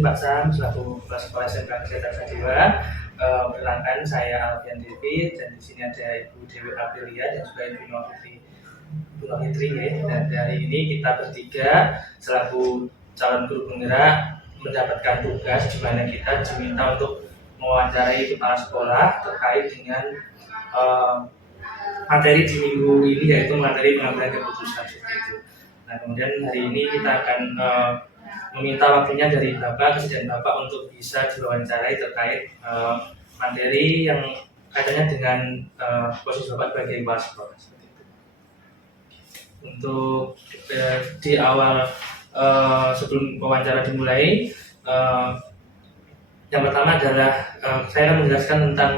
izin Pak Sam selaku Kepala Sekolah SMK Kesehatan Sadewa. Perkenalkan saya Alfian Devi dan di sini ada Ibu Dewi Aprilia dan juga Ibu Novitri ya. Dan hari ini kita bertiga selaku calon guru penggerak mendapatkan tugas di mana kita diminta untuk mewawancarai kepala sekolah terkait dengan materi di minggu ini, yaitu materi pengambilan keputusan seperti itu. Nah, kemudian hari ini kita akan meminta waktunya dari Bapak, Kesediaan Bapak untuk bisa diwawancarai terkait materi yang kaitannya dengan posisi Bapak sebagai kepala sekolah seperti itu. Untuk di awal sebelum wawancara dimulai, yang pertama adalah saya akan menjelaskan tentang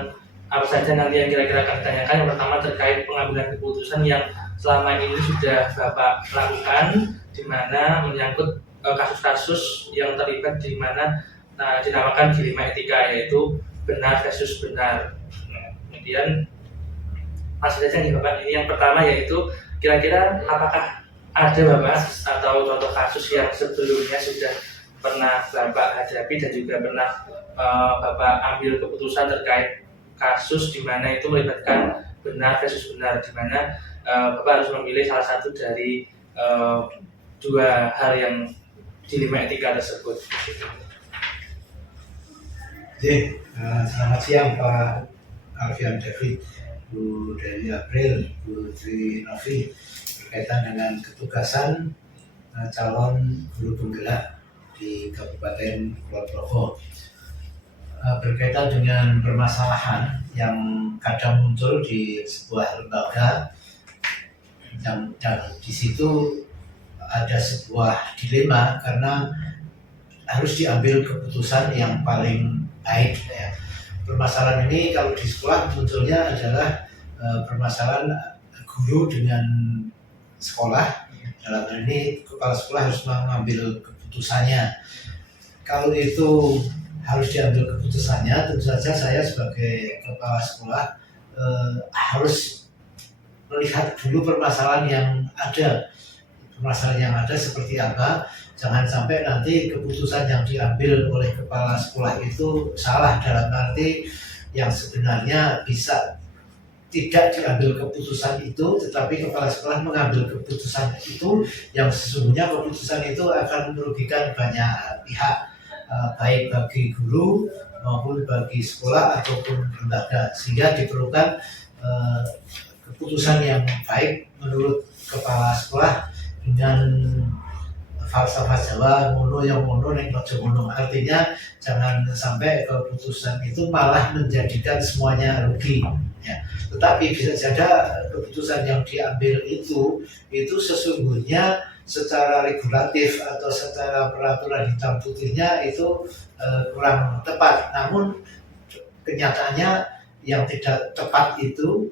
apa saja nanti yang kira-kira akan ditanyakan. Yang pertama terkait pengambilan keputusan yang selama ini sudah Bapak lakukan, di mana menyangkut kasus-kasus yang terlibat di mana dinamakan dilema etika, yaitu benar versus benar. Kemudian masih saja nih Bapak, ini yang pertama yaitu kira-kira apakah ada Bapak atau contoh kasus yang sebelumnya sudah pernah Bapak hadapi dan juga pernah Bapak ambil keputusan terkait kasus di mana itu melibatkan benar versus benar, di mana Bapak harus memilih salah satu dari dua hal yang dilema etika tersebut. Oke, selamat siang Pak Alfian Devi, Bu Dewi April, Bu Tri Novi, berkaitan dengan ketugasan calon guru penggerak di Kabupaten Kulon Progo. Berkaitan dengan permasalahan yang kadang muncul di sebuah lembaga dan di situ ada sebuah dilema karena harus diambil keputusan yang paling baik ya. Permasalahan ini kalau di sekolah munculnya adalah permasalahan guru dengan sekolah. Dalam hal ini kepala sekolah harus mengambil keputusannya. Kalau itu harus diambil keputusannya, tentu saja saya sebagai kepala sekolah harus melihat dulu permasalahan yang ada. Permasalahan yang ada seperti apa, jangan sampai nanti keputusan yang diambil oleh kepala sekolah itu salah, dalam arti yang sebenarnya bisa tidak diambil keputusan itu, tetapi kepala sekolah mengambil keputusan itu yang sesungguhnya keputusan itu akan merugikan banyak pihak, baik bagi guru maupun bagi sekolah ataupun lembaga, sehingga diperlukan keputusan yang baik menurut kepala sekolah dengan falsafah Jawa mono yang mono ning aja mono. Artinya jangan sampai keputusan itu malah menjadikan semuanya rugi ya. Tetapi bisa saja keputusan yang diambil itu sesungguhnya secara regulatif atau secara peraturan hitam putihnya itu kurang tepat. Namun kenyataannya yang tidak tepat itu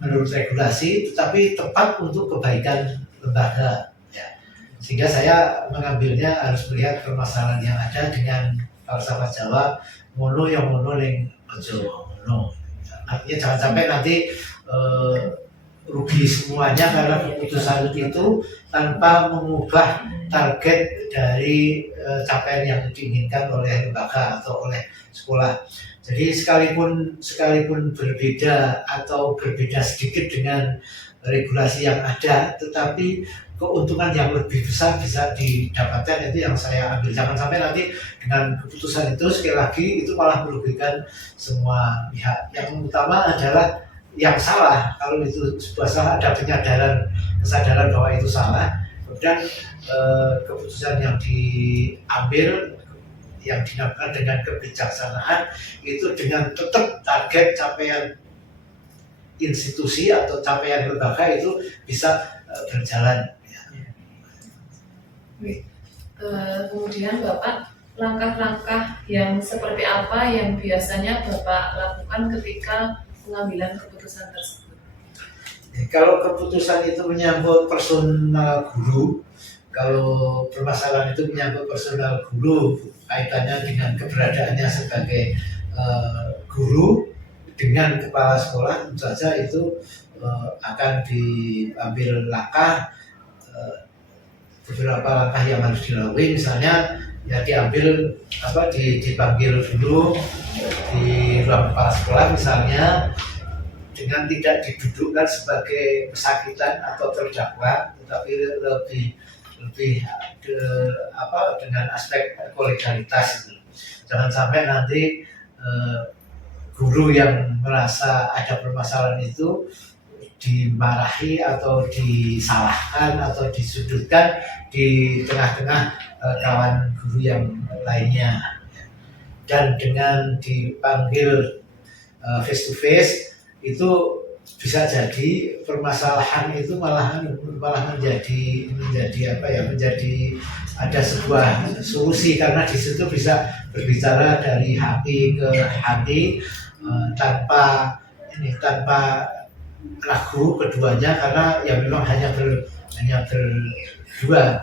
menurut regulasi tetapi tepat untuk kebaikan lembaga ya. Sehingga saya mengambilnya harus melihat permasalahan yang ada dengan falsafah Jawa mono yang mono ning aja mono. Artinya jangan sampai nanti rugi semuanya karena keputusan itu tanpa mengubah target dari capaian yang diinginkan oleh lembaga atau oleh sekolah. Jadi sekalipun berbeda atau berbeda sedikit dengan regulasi yang ada, tetapi keuntungan yang lebih besar bisa didapatkan, itu yang saya ambil. Jangan sampai nanti dengan keputusan itu sekali lagi itu malah merugikan semua pihak. Yang utama adalah yang salah. Kalau itu sebuah salah, ada kesadaran bahwa itu salah, kemudian keputusan yang diambil yang dinamakan dengan kebijaksanaan itu dengan tetap target capaian institusi atau capaian lembaga itu bisa berjalan. Kemudian Bapak, langkah-langkah yang seperti apa yang biasanya Bapak lakukan ketika pengambilan keputusan tersebut? Kalau keputusan itu menyangkut personal guru, kalau permasalahan itu menyangkut personal guru, kaitannya dengan keberadaannya sebagai guru dengan kepala sekolah, tentu saja itu akan diambil langkah, beberapa langkah yang harus dilalui. Misalnya ya diambil dipanggil dulu di ruang kepala sekolah misalnya, dengan tidak didudukkan sebagai pesakitan atau terdakwa, tetapi lebih dengan aspek kolegialitas. Jangan sampai nanti guru yang merasa ada permasalahan itu dimarahi atau disalahkan atau disudutkan di tengah-tengah kawan guru yang lainnya. Dan dengan dipanggil face to face itu bisa jadi permasalahan itu malah menjadi ada sebuah solusi, karena di situ bisa berbicara dari hati ke hati tanpa ragu keduanya, karena ya memang hanya berdua.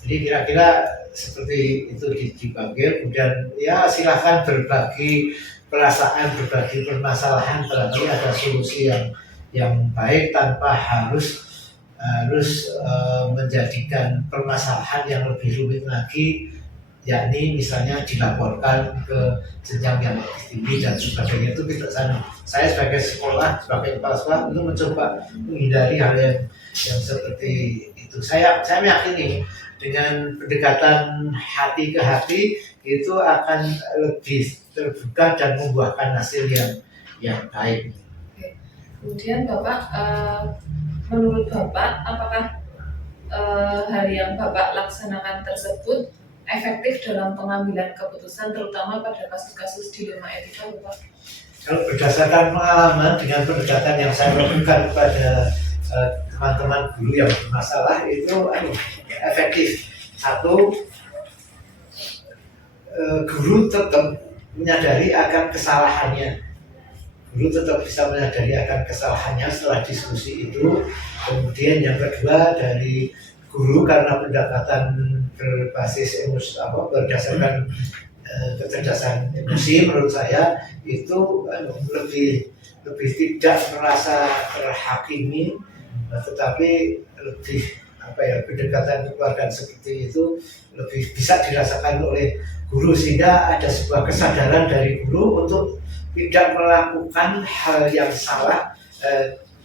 Jadi kira-kira seperti itu dipanggil, kemudian ya silahkan berbagi perasaan, berbagi permasalahan, berarti ada solusi yang baik tanpa harus menjadikan permasalahan yang lebih rumit lagi, yakni misalnya dilaporkan ke jenjang yang lebih tinggi dan sebagainya. Itu tidak sana. Saya sebagai sebagai kepala sekolah itu mencoba menghindari hal yang seperti itu. Saya meyakini dengan pendekatan hati ke hati itu akan lebih terbuka dan membuahkan hasil yang baik. Oke. Kemudian Bapak, menurut Bapak, apakah hal yang Bapak laksanakan tersebut efektif dalam pengambilan keputusan, terutama pada kasus-kasus dilema etika, Bapak? Kalau berdasarkan pengalaman dengan pendekatan yang saya lakukan kepada teman-teman guru yang bermasalah itu efektif. Satu, guru tetap menyadari akan kesalahannya. Guru tetap bisa menyadari akan kesalahannya setelah diskusi itu. Kemudian yang kedua, dari guru karena pendekatan berbasis berdasarkan kecerdasan emosi, menurut saya itu lebih tidak merasa terhakimi, tetapi lebih pendekatan kekeluargaan seperti itu lebih bisa dirasakan oleh guru, sehingga ada sebuah kesadaran dari guru untuk tidak melakukan hal yang salah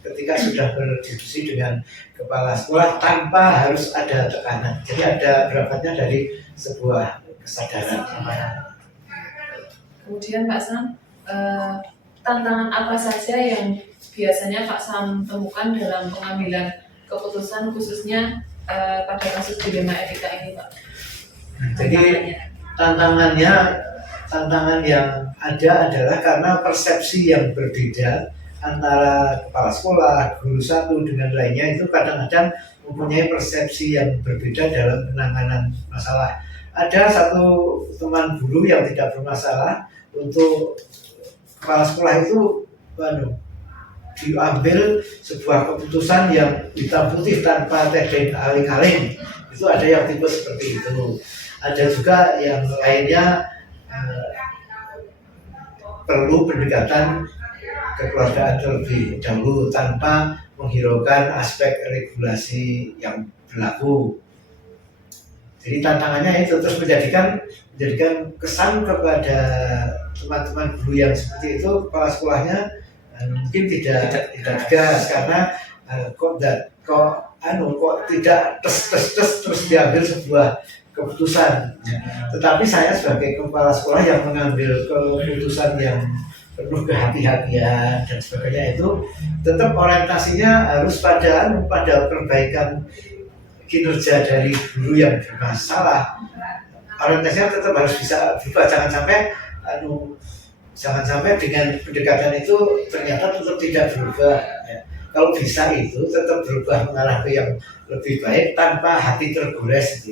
ketika sudah berdiskusi dengan kepala sekolah tanpa harus ada tekanan. Jadi ada berafatnya dari sebuah kesadaran. Kemudian Pak Sam, tantangan apa saja yang biasanya Pak Sam temukan dalam pengambilan keputusan, khususnya pada kasus dilema etika ini, Pak? Jadi tantangan yang ada adalah karena persepsi yang berbeda antara kepala sekolah, guru satu dengan lainnya itu kadang-kadang mempunyai persepsi yang berbeda dalam penanganan masalah. Ada satu teman guru yang tidak bermasalah, untuk kepala sekolah itu diambil sebuah keputusan yang hitam putih tanpa tedeng aling-aling. Itu ada yang tipe seperti itu. Ada juga yang lainnya perlu pendekatan kekeluargaan terlebih dahulu tanpa menghiraukan aspek regulasi yang berlaku. Jadi tantangannya itu terus menjadikan kesan kepada teman-teman guru yang seperti itu, kepala sekolahnya mungkin tidak tegas, karena kok tidak terus diambil sebuah keputusan. Tetapi saya sebagai kepala sekolah yang mengambil keputusan yang penuh kehati-hatian dan sebagainya, itu tetap orientasinya harus pada perbaikan kinerja dari guru yang bermasalah. Orientasinya tetap harus bisa berubah, jangan sampai dengan pendekatan itu ternyata tetap tidak berubah. Kalau bisa itu tetap berubah mengarah ke yang lebih baik tanpa hati tergores,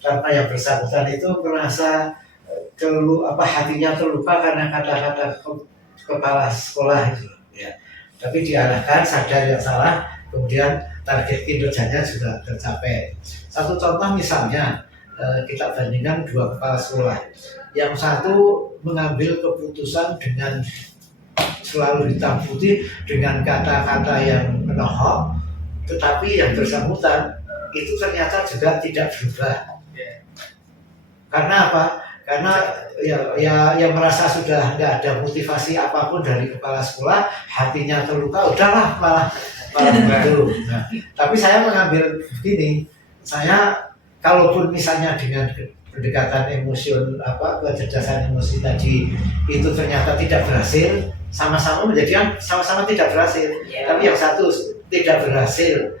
tanpa yang bersangkutan itu merasa hatinya terluka karena kata-kata kepala sekolah itu. Tapi diarahkan sadar yang salah, kemudian target kinerjanya juga tercapai. Satu contoh misalnya, kita bandingkan dua kepala sekolah. Yang satu mengambil keputusan dengan selalu hitam putih dengan kata-kata yang menohok, tetapi yang bersangkutan itu ternyata juga tidak berubah. Karena apa? Karena ya merasa sudah nggak ada motivasi apapun dari kepala sekolah, hatinya terluka, udahlah malah begitu. Nah, tapi saya mengambil begini, saya kalaupun misalnya dengan pendekatan kecerdasan emosi tadi itu ternyata tidak berhasil, sama-sama menjadikan sama-sama tidak berhasil. Tapi yang satu tidak berhasil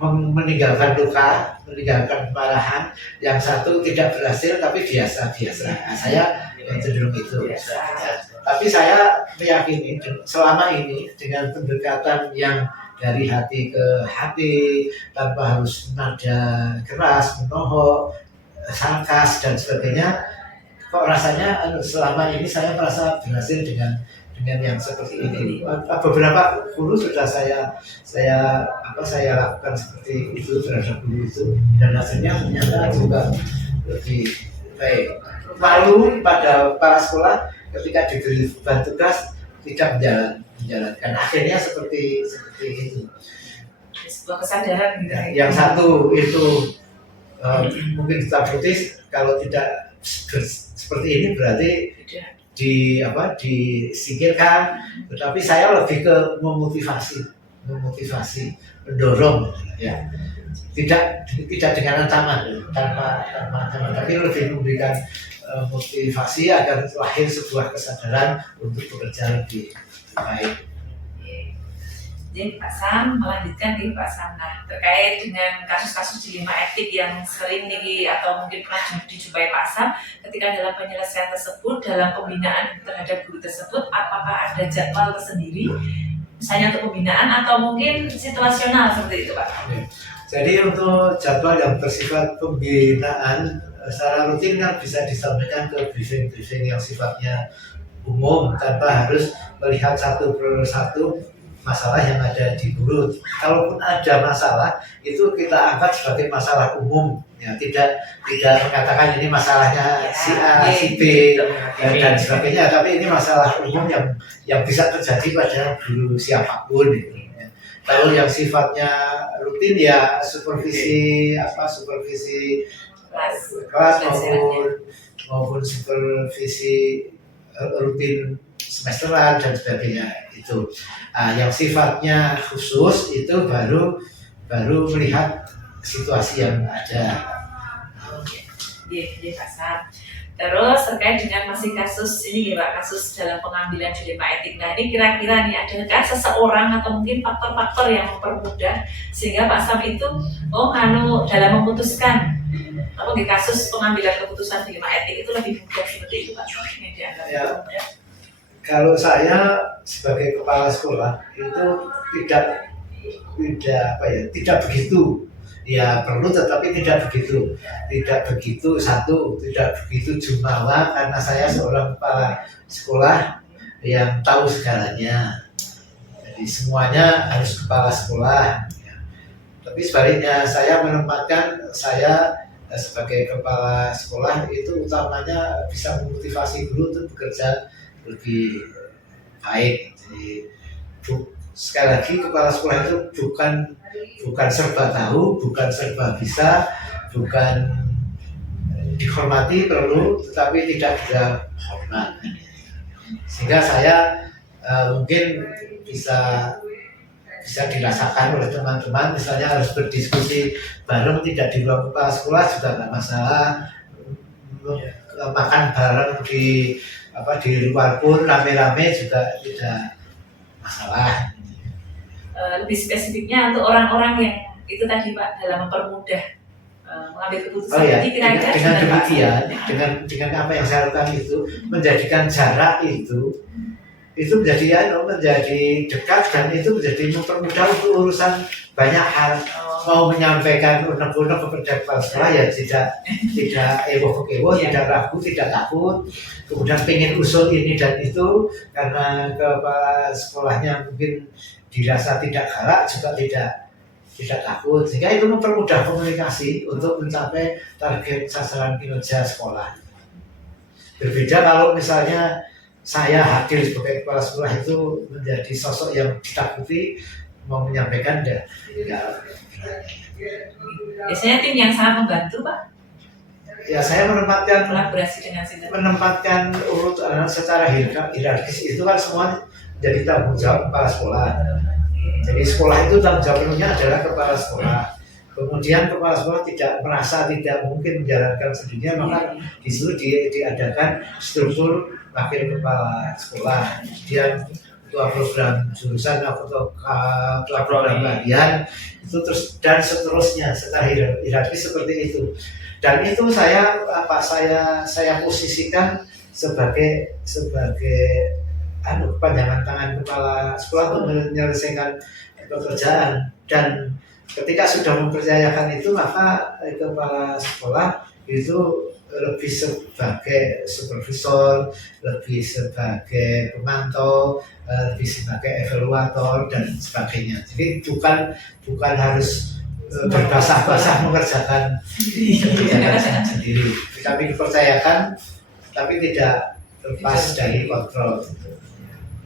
meninggalkan luka, meninggalkan kemarahan, yang satu tidak berhasil tapi biasa-biasa. Nah, saya cenderung itu. Tapi saya meyakini selama ini dengan pendekatan yang dari hati ke hati tanpa harus nada keras, menohok, sarkas dan sebagainya, kok rasanya selama ini saya merasa berhasil dengan yang seperti ini. Beberapa guru sudah saya lakukan seperti itu terhadap guru itu, dan hasilnya ternyata juga lebih baik. Lalu pada para sekolah ketika diberi beban tugas tidak menjalankan, akhirnya seperti itu. Sebuah kesadaran gitu. Yang satu itu mungkin ditakuti, kalau tidak seperti ini berarti disingkirkan. Tetapi saya lebih ke memotivasi, mendorong, ya. Tidak dengan ancaman, tanpa ancaman, tapi lebih memberikan motivasi agar lahir sebuah kesadaran untuk bekerja lebih baik. Jadi Pak Sam melanjutkan nih Pak Sam, nah terkait dengan kasus-kasus dilema etik yang sering nih atau mungkin pernah dijumpai Pak Sam ketika dalam penyelesaian tersebut, dalam pembinaan terhadap guru tersebut, apakah ada jadwal tersendiri misalnya untuk pembinaan atau mungkin situasional seperti itu Pak? Jadi untuk jadwal yang bersifat pembinaan secara rutin kan bisa disampaikan ke briefing-briefing yang sifatnya umum tanpa harus melihat satu persatu masalah yang ada di guru. Kalaupun ada masalah, itu kita anggap sebagai masalah umum, ya, tidak mengatakan ini masalahnya si A, si B dan sebagainya, tapi ini masalah umum yang bisa terjadi pada guru siapapun. Gitu. Kalau yang sifatnya rutin ya supervisi kelas maupun supervisi rutin semesteran dan sebagainya itu. Yang sifatnya khusus itu baru melihat situasi yang ada. Iya Pak Sam. Terus terkait dengan masih kasus ini ya Pak, kasus dalam pengambilan dilema etik. Nah ini kira-kira nih adakah seseorang atau mungkin faktor-faktor yang mempermudah sehingga Pak Sam itu dalam memutuskan atau di kasus pengambilan keputusan dilema etik itu lebih mudah seperti itu Pak Sam yang dianggap mudah? Kalau saya sebagai kepala sekolah itu tidak begitu, ya perlu tetapi tidak begitu jumawa, karena saya seorang kepala sekolah yang tahu segalanya, jadi semuanya harus kepala sekolah, ya. Tapi sebaliknya saya menempatkan saya sebagai kepala sekolah itu utamanya bisa memotivasi guru untuk bekerja lebih baik. Jadi sekali lagi kepala sekolah itu bukan serba tahu, bukan serba bisa, bukan dihormati perlu, tetapi tidak ada hormat. Sehingga saya mungkin bisa dirasakan oleh teman-teman, misalnya harus berdiskusi bareng tidak di ruang kepala sekolah juga nggak masalah, makan bareng di luar pun rame-rame juga tidak masalah. Lebih spesifiknya untuk orang-orang yang itu tadi Pak dalam mempermudah mengambil keputusan. Jadi kira-kira dengan demikian, dengan apa yang saya lakukan itu menjadikan jarak itu menjadi dekat, dan itu menjadi mempermudah untuk urusan banyak hal. Mau menyampaikan unek-unek kepada kepala sekolah ya tidak ewo-ewo, tidak ragu, tidak takut. Kemudian pengen usul ini dan itu, karena kepala sekolahnya mungkin dirasa tidak galak juga tidak takut, sehingga itu mempermudah komunikasi untuk mencapai target sasaran kinerja sekolah. Berbeda kalau misalnya saya hadir sebagai kepala sekolah itu menjadi sosok yang ditakuti, mau menyampaikan biasanya tim yang sangat membantu Pak. ya saya menempatkan kolaborasi dengan sinten? menempatkan urut secara hierarkis itu kan semua jadi tanggung jawab kepala sekolah. Jadi sekolah itu tanggung jawab penuhnya adalah kepala sekolah. Kemudian kepala sekolah tidak merasa tidak mungkin menjalankan sendirinya, maka disuruh diadakan struktur wakil kepala sekolah. Kemudian ketua program jurusan atau ketua program bagian itu terus dan seterusnya secara hierarkis seperti itu. Dan itu saya posisikan sebagai kepanjangan tangan kepala sekolah untuk menyelesaikan pekerjaan. Dan ketika sudah mempercayakan itu, maka kepala sekolah itu lebih sebagai supervisor, lebih sebagai pemantau, lebih sebagai evaluator dan sebagainya. Jadi bukan harus berbasah-basah mengerjakan kebijakan sendiri, tapi dipercayakan, tapi tidak lepas dari kontrol.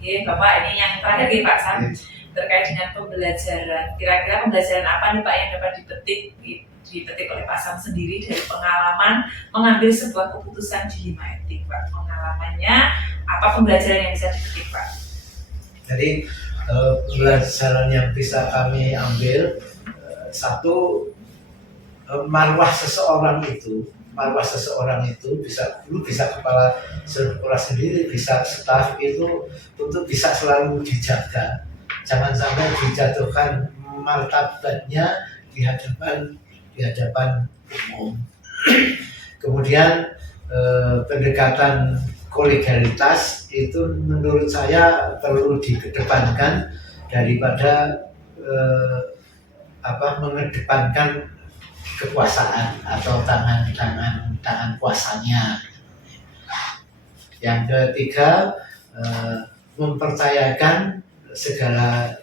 Oke, Bapak, ini yang terakhir nih Pak Sam, terkait dengan pembelajaran. Kira-kira pembelajaran apa nih Pak yang dapat dipetik oleh Pak Sam sendiri dari pengalaman mengambil sebuah keputusan di 5 etik, Pak? Pengalamannya apa, pembelajaran yang bisa dipetik, Pak? Jadi Pembelajaran yang bisa kami ambil, satu, marwah seseorang itu bisa kepala sekolah sendiri, bisa staf itu untuk bisa selalu dijaga, jangan sampai dijatuhkan martabatnya di hadapan umum. Kemudian pendekatan kolegialitas itu menurut saya perlu dikedepankan daripada mengedepankan kekuasaan atau tangan kuasanya. Yang ketiga, mempercayakan segala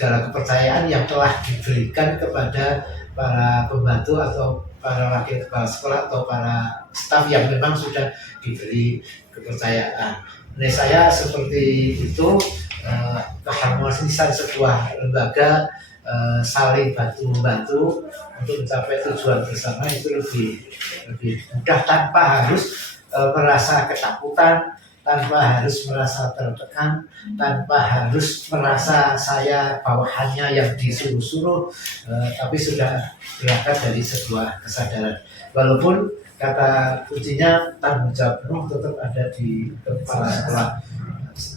kepercayaan yang telah diberikan kepada para pembantu atau para wakil kepala sekolah atau para staf yang memang sudah diberi kepercayaan. Menurut saya seperti itu, keharmonisan sebuah lembaga saling bantu-membantu untuk mencapai tujuan bersama itu lebih mudah, tanpa harus merasa ketakutan, tanpa harus merasa tertekan, tanpa harus merasa saya bawahannya yang disuruh-suruh, tapi sudah berangkat dari sebuah kesadaran. Walaupun kata kuncinya tanggung jawab penuh tetap ada di kepala sekolah.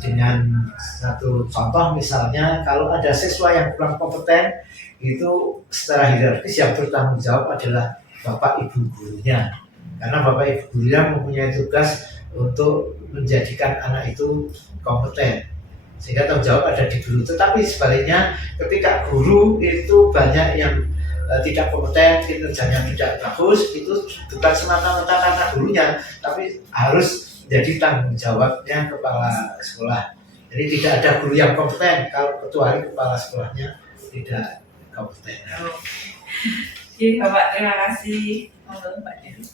Dengan satu contoh misalnya, kalau ada siswa yang kurang kompeten, itu secara hierarkis yang bertanggung jawab adalah bapak ibu gurunya, karena bapak ibu gurunya mempunyai tugas untuk menjadikan anak itu kompeten, sehingga tanggung jawab ada di guru. Tetapi sebaliknya, ketika guru itu banyak yang tidak kompeten, kinerjanya tidak bagus, itu bukan semata-mata karena gurunya, tapi harus jadi tanggung jawabnya kepala sekolah. Jadi tidak ada guru yang kompeten kalau kecuali kepala sekolahnya tidak kompeten. Oke, Bapak, terima kasih. Mbak Dewi.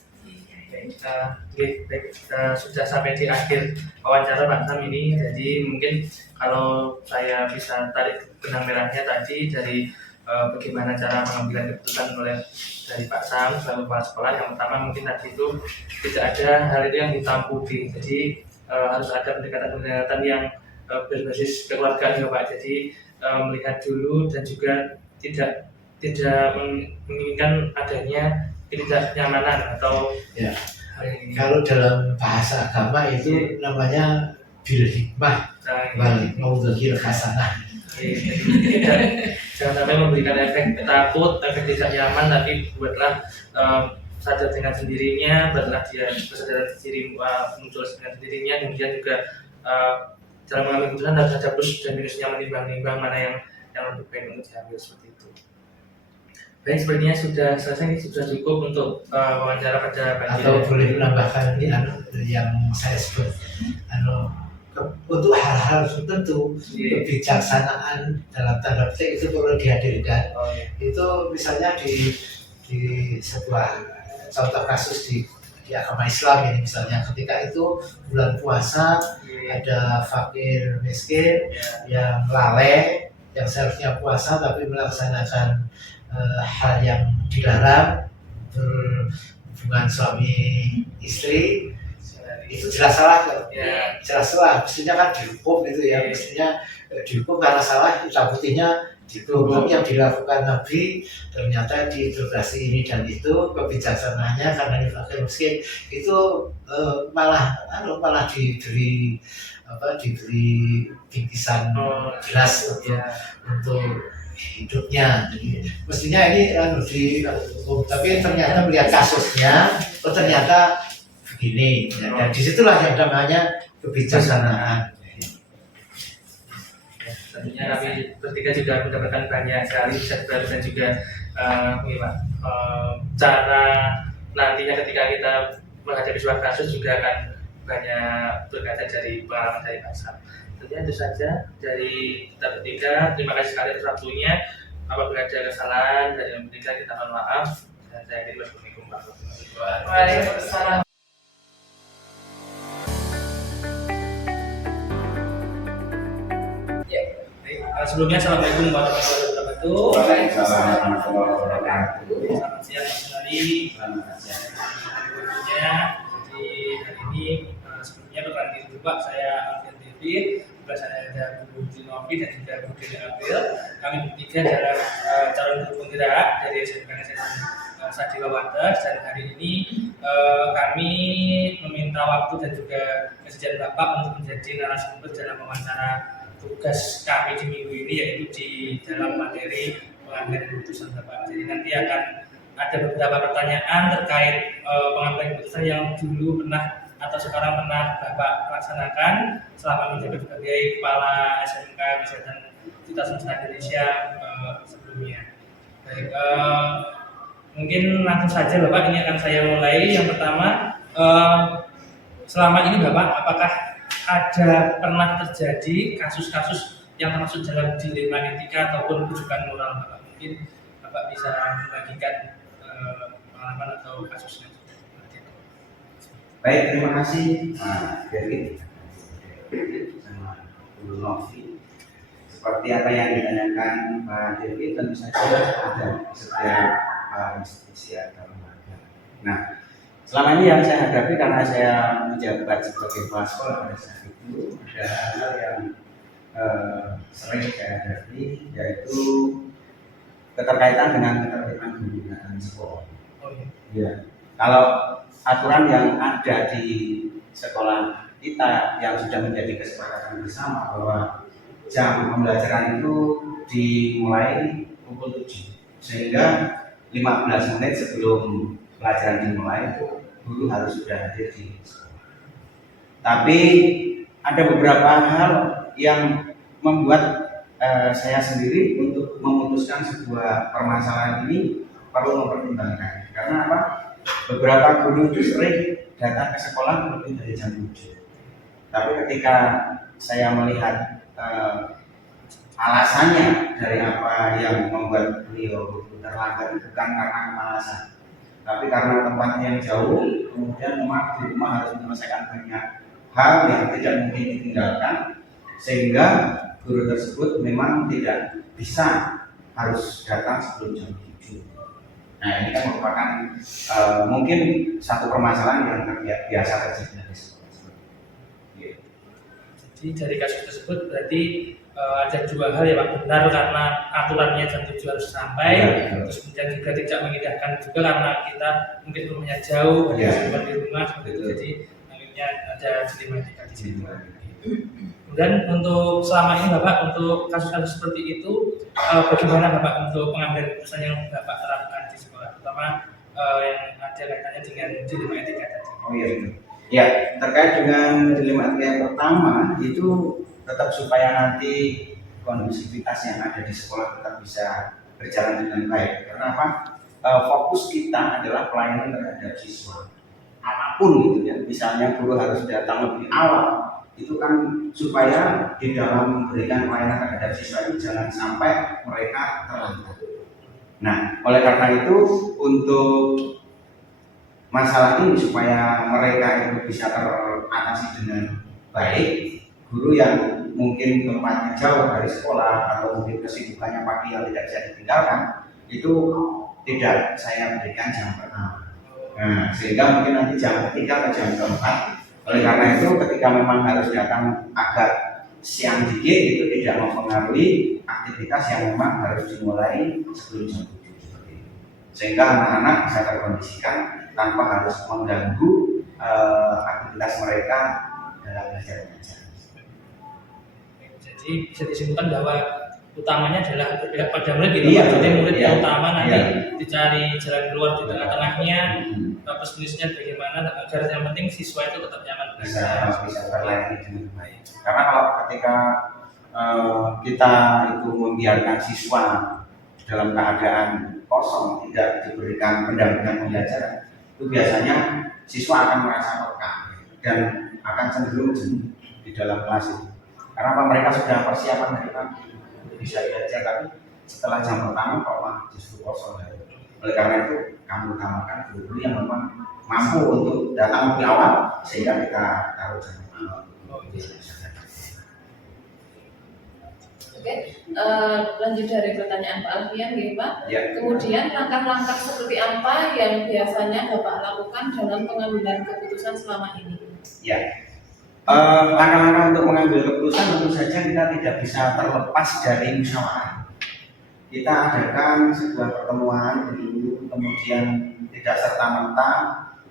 Baik, sudah sampai di akhir wawancara Pak Sam ini. Jadi mungkin kalau saya bisa tarik benang merahnya tadi dari bagaimana cara mengambil keputusan dari Pak Sam selaku kepala sekolah. Yang pertama mungkin tadi itu tidak ada hal itu yang hitam putih. Jadi harus ada pendekatan yang berbasis kekeluargaan ya Pak. Jadi melihat dulu dan juga tidak menginginkan adanya ketidaknyamanan atau ya. Kalau dalam bahasa agama itu namanya bil hikmah wal maudhil hasanah. Jangan sampai memberikan efek takut, efek tidak nyaman, tapi buatlah sadar dengan sendirinya, buatlah dia kesadaran diri muncul dengan sendirinya. Kemudian juga dalam mengambil keputusan harus ada plus dan minusnya, menimbang-nimbang mana yang lebih baik untuk diambil, seperti itu. Baik, sebenarnya sudah selesai, ini sudah cukup untuk wawancara pada pagi. Atau boleh menambahkan ini yang saya sebut untuk hal-hal tertentu, kebijaksanaan dalam tanda petik itu perlu dihadirkan. Itu misalnya di sebuah contoh kasus di agama Islam ini, misalnya ketika itu bulan puasa, ada fakir miskin yang lalai, yang seharusnya puasa tapi melaksanakan hal yang dilarang, berhubungan suami istri itu jelas salah kan? Ya. Jelas salah, mestinya kan dihukum itu ya, mestinya dihukum karena salah, itu buktinya dihukum. Yang dilakukan Nabi ternyata diinterogasi ini dan itu, kebijaksanaannya karena ini fakir miskin itu malah diberi bingkisan jelas untuk hidupnya. Jadi mestinya ini dihukum, tapi ternyata melihat kasusnya, ternyata begini, dan disitulah yang namanya kebijaksanaan. Tentunya kami bertiga juga mendapatkan banyak sekali riset baru dan juga cara nantinya ketika kita menghadapi sebuah kasus juga akan banyak berkaca dari pengalaman dari Pak Sam. Tentunya itu saja dari kita bertiga. Terima kasih sekali atas waktunya. Apabila ada kesalahan dari yang bertiga kita mohon maaf. Dan saya kira Assalamualaikum warahmatullahi wabarakatuh. Waalaikumsalam. Sebelumnya Assalamualaikum warahmatullahi wabarakatuh. Waalaikumsalam warahmatullahi wabarakatuh. Selamat siang Mas Nari. Sebelumnya jadi hari ini sebelumnya perkenalan diri dulu Pak, saya Alfian David, sebelah saya ada Bu Dinovi dan juga Bu Deli April. Kami bertiga adalah calon guru penggerak dari SMK Sadewa Wates, dan hari ini kami meminta waktu dan juga kesediaan Bapak untuk menjadi narasumber dalam wawancara tugas kami di minggu ini, yaitu di dalam materi pengambilan keputusan Bapak. Jadi nanti akan ada beberapa pertanyaan terkait pengambilan keputusan yang dulu pernah atau sekarang pernah Bapak laksanakan selama menjabat sebagai Kepala SMK Kesehatan Universitas Muslim Indonesia sebelumnya. Baik, mungkin langsung saja Bapak, ini akan saya mulai. Yang pertama, selama ini Bapak apakah ada pernah terjadi kasus-kasus yang termasuk dalam dilema etika ataupun rujukan moral Bapak? Mungkin Bapak bisa membagikan pengalaman atau kasusnya. Baik, terima kasih Pak David sama Bu Novi. Seperti apa yang ditanyakan Pak David, tentu saja ada setiap institusi atau lembaga. Nah, selama ini yang saya hadapi karena saya menjabat sebagai kepala sekolah pada saat itu, ada hal yang sering saya hadapi, yaitu keterkaitan dengan ketertiban pembinaan sekolah. Ya, kalau aturan yang ada di sekolah kita yang sudah menjadi kesepakatan bersama bahwa jam pembelajaran itu dimulai pukul 7, sehingga 15 menit sebelum pelajaran dimulai guru harus sudah hadir di sekolah. Tapi ada beberapa hal yang membuat saya sendiri untuk memutuskan sebuah permasalahan ini perlu mempertimbangkan. Karena apa? Beberapa guru itu sering datang ke sekolah lebih dari jam 7. Tapi ketika saya melihat alasannya dari apa yang membuat beliau terlambat, bukan karena kemalasan, tapi karena tempatnya yang jauh, kemudian memang di rumah harus menyelesaikan banyak hal yang tidak mungkin ditinggalkan, sehingga guru tersebut memang tidak bisa harus datang sebelum jam 7. Nah, ini kan merupakan mungkin satu permasalahan yang biasa terjadi di sekolah. Jadi dari kasus tersebut berarti ada dua hal ya Pak, benar karena aturannya jam 7 harus sampai, terus kemudian juga tidak mengindahkan juga karena kita mungkin rumahnya jauh, ada di rumah seperti itu, jadi akhirnya ada dilematika di situ. Kemudian untuk selama ini Bapak, untuk kasus-kasus seperti itu, bagaimana Bapak untuk pengambilan keputusan yang Bapak terapkan di sekolah, terutama yang ada kaitannya dengan dilema etika tadi? Oh iya, ya, terkait dengan dilema etika yang pertama itu tetap supaya nanti kondusivitas yang ada di sekolah tetap bisa berjalan dengan baik. Karena apa? Fokus kita adalah pelayanan terhadap siswa. Apapun gitu ya, misalnya guru harus datang lebih awal, itu kan supaya di dalam memberikan pelayanan terhadap siswa itu jangan sampai mereka terlambat. Nah, oleh karena itu untuk masalah ini supaya mereka itu bisa teratasi dengan baik, guru yang mungkin tempatnya jauh dari sekolah atau mungkin kesibukannya pagi yang tidak bisa ditinggalkan, itu tidak saya berikan jam pertama. Nah, sehingga mungkin nanti jam ketiga atau jam keempat. Oleh karena itu, ketika memang harus datang agak siang dikit, itu tidak mempengaruhi aktivitas yang memang harus dimulai sebelum jam 7 seperti itu. Sehingga anak-anak bisa terkondisikan tanpa harus mengganggu aktivitas mereka dalam belajar mengajar. Jadi bisa disimpulkan bahwa utamanya adalah berpihak pada murid gitu. Iya, Jadi murid iya, yang utama nanti iya. dicari jalan keluar di tengah-tengahnya, plus minusnya bagaimana agar yang penting siswa itu tetap nyaman bisa berlayani dengan baik. Karena kalau ketika kita itu membiarkan siswa dalam keadaan kosong, tidak diberikan pendampingan pembelajaran, itu biasanya siswa akan merasa peka dan akan cenderung jenuh di dalam kelas itu. Karena apa, mereka sudah persiapan dari pagi bisa belajar, tapi setelah jam pertama kok malah justru kosong. Oleh karena itu kami utamakan guru-guru yang memang mampu untuk datang lebih awal sehingga kita taruh jam awal. Oke, lanjut dari pertanyaan Pak Alfian, ya Pak. Ya. Kemudian langkah-langkah seperti apa yang biasanya Bapak lakukan dalam pengambilan keputusan selama ini? Ya, langkah-langkah untuk mengambil keputusan tentu saja kita tidak bisa terlepas dari musyawarah. Kita adakan sebuah pertemuan dulu, kemudian tidak serta-merta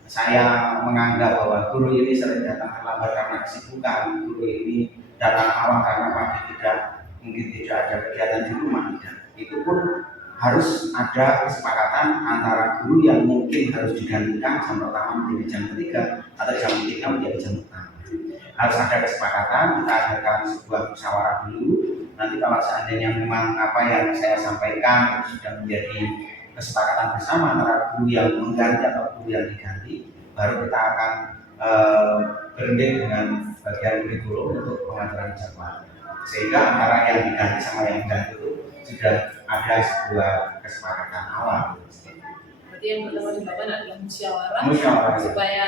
saya menganggap bahwa guru ini sering datang terlambat karena kesibukan, guru ini datang awal karena pagi mungkin tidak ada kegiatan di rumah, tidak. Itu pun harus ada kesepakatan antara guru yang mungkin harus digantikan jam pertama menjadi jam ketiga atau jam ketiga menjadi jam pertama. Harus ada kesepakatan, kita adakan sebuah musyawarah dulu. Nanti kalau seandainya memang apa yang saya sampaikan sudah menjadi kesepakatan bersama antara guru yang mengganti atau guru yang diganti, baru kita akan berunding dengan bagian kurikulum untuk pengaturan jadwal. Sehingga antara yang diganti sama yang diganti itu sudah ada sebuah kesepakatan awal. Berarti yang pertama dilakukan adalah musyawarah supaya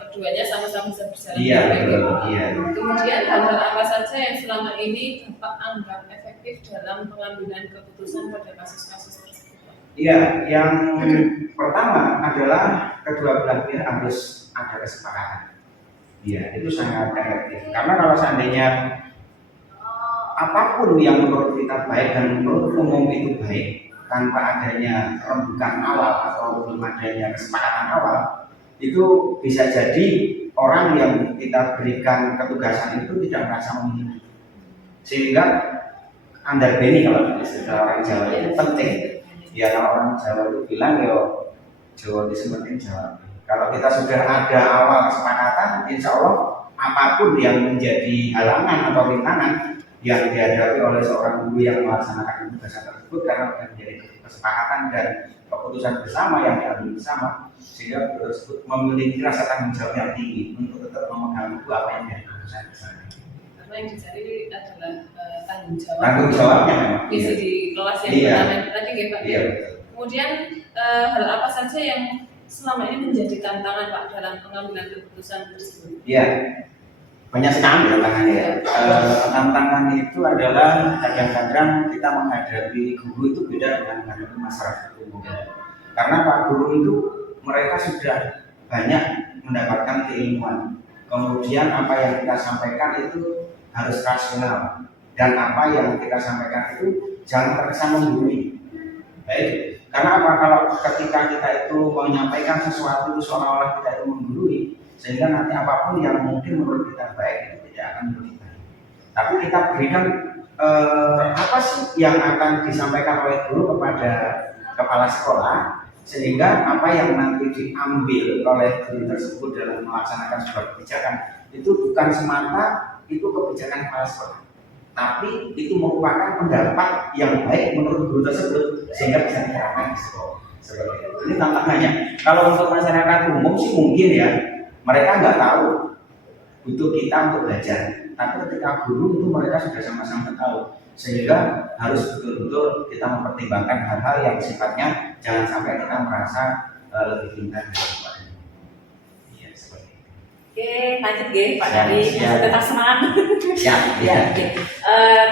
keduanya sama-sama bisa berjalan. Iya, betul. Iya. Kemudian hal-hal apa saja yang selama ini Bapak anggap efektif dalam pengambilan keputusan pada kasus-kasus tersebut? Iya, yang pertama adalah kedua belah pihak harus ada kesepakatan. Iya, itu sangat efektif. Karena kalau seandainya apapun yang menurut kita baik dan menurut umum itu baik, tanpa adanya rembukan awal atau belum adanya kesepakatan awal, itu bisa jadi orang yang kita berikan ketugasan itu tidak merasa memiliki. Sehingga andar beni kalau istilah orang Jawa itu penting. Ya kalau orang Jawa itu bilang yo Jawa itu penting Jawa. Kalau kita sudah ada awal kesepakatan, insya Allah apapun yang menjadi halangan atau rintangan yang dihadapi oleh seorang guru yang melaksanakan tugasan tersebut karena menjadi kesepakatan dan keputusan bersama yang diambil bersama, sehingga guru tersebut memiliki rasa tanggung jawab yang tinggi untuk tetap memegang buku apa yang menjadi keputusan bersama. Karena yang dicari adalah tanggung jawab. Tanggung jawabnya memang. Misi di kelas yang Iya. pertama tadi ya Pak. Iya. Kemudian hal apa saja yang selama ini menjadi tantangan Pak dalam pengambilan keputusan tersebut? Iya. Banyak sekali tantangannya. Tantangan itu adalah kadang-kadang kita menghadapi guru itu beda dengan menghadapi masyarakat umum. Karena Pak Guru itu mereka sudah banyak mendapatkan keilmuan. Kemudian apa yang kita sampaikan itu harus rasional dan apa yang kita sampaikan itu jangan terkesan menggurui. Baik. Karena apa? Kalau ketika kita itu menyampaikan sesuatu itu seolah-olah kita itu menggurui, sehingga nanti apapun yang mungkin menurut kita baik itu tidak akan menurut kita. Tapi kita berikan apa sih yang akan disampaikan oleh guru kepada kepala sekolah, sehingga apa yang nanti diambil oleh guru tersebut dalam melaksanakan sebuah kebijakan itu bukan semata itu kebijakan kepala sekolah, tapi itu merupakan pendapat yang baik menurut guru tersebut sehingga bisa diterapkan di sekolah. Seperti itu. Ini tantangannya. Kalau untuk masyarakat umum sih mungkin ya, mereka nggak tahu butuh kita untuk belajar. Tapi ketika guru itu mereka sudah sama-sama tahu, sehingga harus betul-betul kita mempertimbangkan hal-hal yang sifatnya jangan sampai kita merasa lebih pintar dari orang. Iya seperti itu. Oke, lanjut Pak Siap, Dari, siap. tetap semangat. Siap, Ya, oke.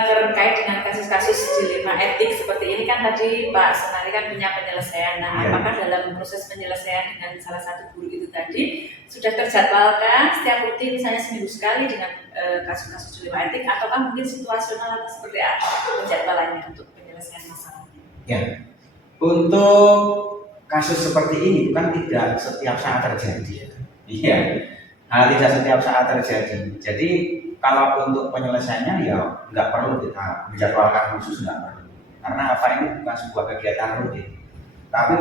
Terkait dengan kasus-kasus dilema etik seperti ini kan tadi Pak Sunari kan punya penyelesaian. Nah, Ya. apakah dalam proses penyelesaian dengan salah satu guru itu tadi sudah terjadwalkan setiap rutin misalnya seminggu sekali dengan kasus-kasus dilema etik, ataukah mungkin situasional atau seperti apa penjadwalannya untuk penyelesaian masalahnya? Ya, untuk kasus seperti ini kan tidak setiap saat terjadi. Iya, tidak setiap saat terjadi. Jadi kalau untuk penyelesaiannya ya nggak perlu kita menjadwalkan khusus, nggak perlu. Karena apa, ini bukan sebuah kegiatan rutin. Tapi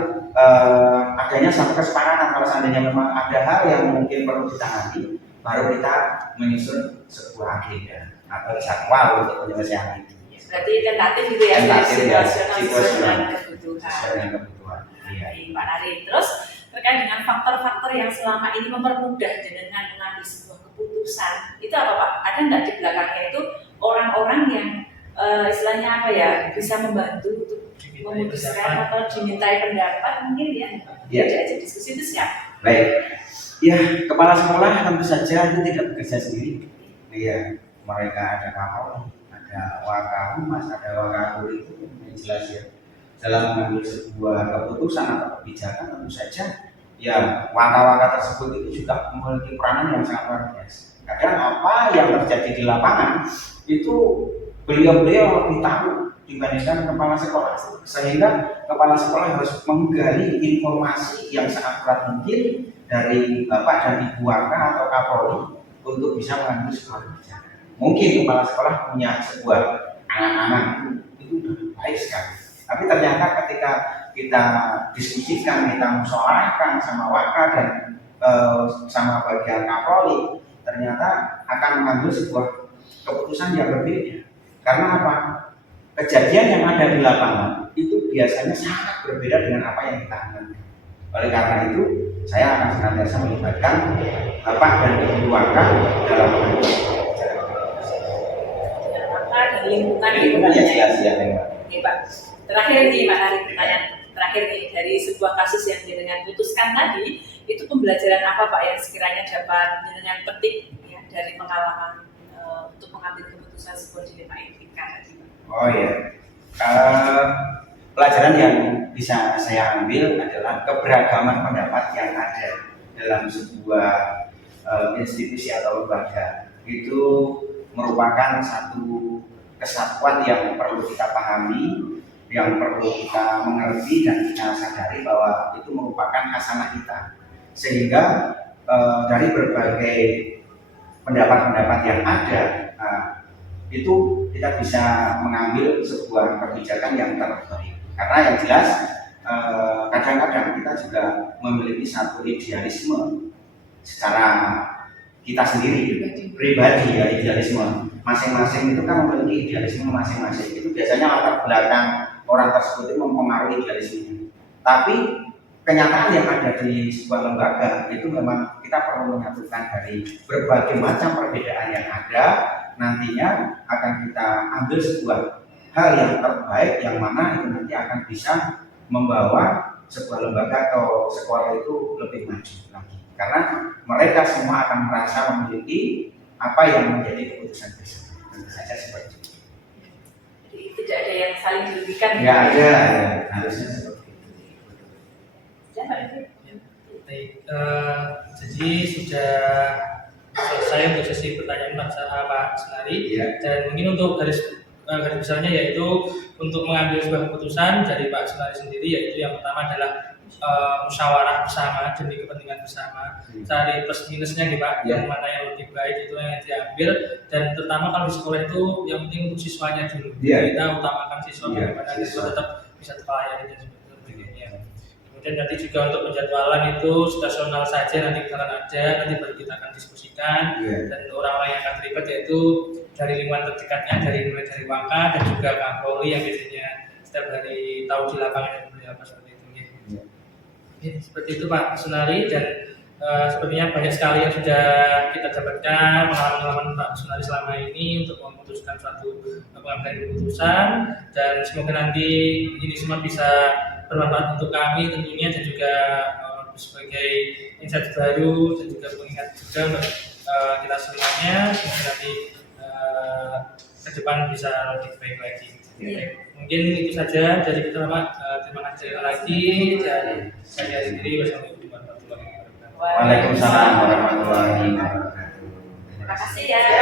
adanya satu kesepakatan kalau seandainya memang ada hal yang mungkin perlu ditangani, baru kita menyusun sebuah agenda atau jadwal untuk penyelesaian itu. Berarti tentatif gitu ya, Tentatif ya, situasional situasional. sesuai dengan kebutuhan. Sesuai dengan kebutuhan. Iya. Baik, Pak Ari. Terus terkait dengan faktor-faktor yang selama ini mempermudah dengan mengambil sebuah keputusan, itu apa Pak? Ada nggak di belakangnya itu orang-orang yang istilahnya apa ya, bisa membantu untuk memutuskan atau dimintai pendapat mungkin ya? Iya. Diajak diskusi itu siapa? Baik, ya kepala sekolah tentu saja itu tidak bekerja sendiri. Iya, mereka ada kapolri, ada wakahumas, ada wakaguru, itu yang jelas ya. Dalam mengambil sebuah keputusan atau kebijakan tentu saja ya waka-waka tersebut itu juga memiliki peranan yang sangat luar biasa. Kadang apa yang terjadi di lapangan itu beliau-beliau lebih tahu dibandingkan kepala sekolah, sehingga kepala sekolah harus menggali informasi yang seakurat mungkin dari bapak dan ibu waka atau kapolri untuk bisa mengambil sebuah kebijakan. Mungkin kepala sekolah punya sebuah angan-angan itu baik sekali, tapi ternyata ketika kita diskusikan, kita musyawarahkan sama waka dan sama bagian kapolri, ternyata akan mengambil sebuah keputusan yang berbeda. Karena apa? Kejadian yang ada di lapangan itu biasanya sangat berbeda dengan apa yang kita alami. Oleh karena itu, saya akan senantiasa melibatkan bapak dan ibu waka dalam mengambil Waka dan lingkungan itu ya, ya. sia-sia. Oke Pak. Terakhir nih Pak Ari, pertanyaan terakhir nih dari sebuah kasus yang jenengan putuskan tadi, itu pembelajaran apa Pak yang sekiranya dapat jenengan petik ya, dari pengalaman untuk mengambil keputusan sebuah dilema etika tadi Pak? Oh ya, pelajaran yang bisa saya ambil adalah keberagaman pendapat yang ada dalam sebuah institusi atau lembaga. Itu merupakan satu kesatuan yang perlu kita pahami, yang perlu kita mengerti dan kita sadari bahwa itu merupakan hasanah kita. Sehingga dari berbagai pendapat-pendapat yang ada, itu kita bisa mengambil sebuah kebijakan yang terbaik. Karena yang jelas kadang-kadang kita juga memiliki satu idealisme secara kita sendiri pribadi ya, idealisme masing-masing itu kan memiliki idealisme masing-masing. Itu biasanya latar belakang orang tersebut itu mempengaruhi idealismenya. Tapi kenyataan yang ada di sebuah lembaga itu memang kita perlu menyatukan dari berbagai macam perbedaan yang ada. Nantinya akan kita ambil sebuah hal yang terbaik yang mana itu nanti akan bisa membawa sebuah lembaga atau sekolah itu lebih maju lagi, karena mereka semua akan merasa memiliki apa yang menjadi keputusan bersama. Tentu saja seperti itu. Jadi tidak ada yang saling dirugikan. Nggak ada, ya, harusnya seperti itu. Ya, Pak Devi. Baik, jadi sudah selesai untuk sesi pertanyaan Pak Sunari. Ya. Dan mungkin untuk garis besarnya yaitu untuk mengambil sebuah keputusan dari Pak Sunari sendiri, yaitu yang pertama adalah musyawarah bersama demi kepentingan bersama, cari plus minusnya nih Pak, yang mana yang lebih baik itu yang diambil, dan terutama kalau di sekolah itu yang penting untuk siswanya dulu. Kita utamakan siswa, bagaimana siswa tetap bisa terlayani dan sebagainya. Kemudian nanti juga untuk penjadwalan itu situasional saja, nanti misalkan aja, nanti baru kita akan diskusikan. Dan orang-orang yang akan terlibat yaitu dari lingkungan terdekatnya, mulai dari waka dan juga kapolri yang biasanya setiap hari tahu di lapangan dan seperti apa seperti itu. Seperti itu Pak Sunari, dan sepertinya banyak sekali yang sudah kita dapatkan pengalaman Pak Sunari selama ini untuk memutuskan suatu pengambilan keputusan, dan semoga nanti ini semua bisa bermanfaat untuk kami tentunya, dan juga sebagai insight baru dan juga pengingat juga untuk kita semuanya semoga nanti ke depan bisa lebih baik lagi. Mungkin itu saja dari kita Bapak. Terima kasih lagi dan saya sendiri. Wassalamualaikum warahmatullahi wabarakatuh. Waalaikumsalam warahmatullahi wabarakatuh. Terima kasih ya.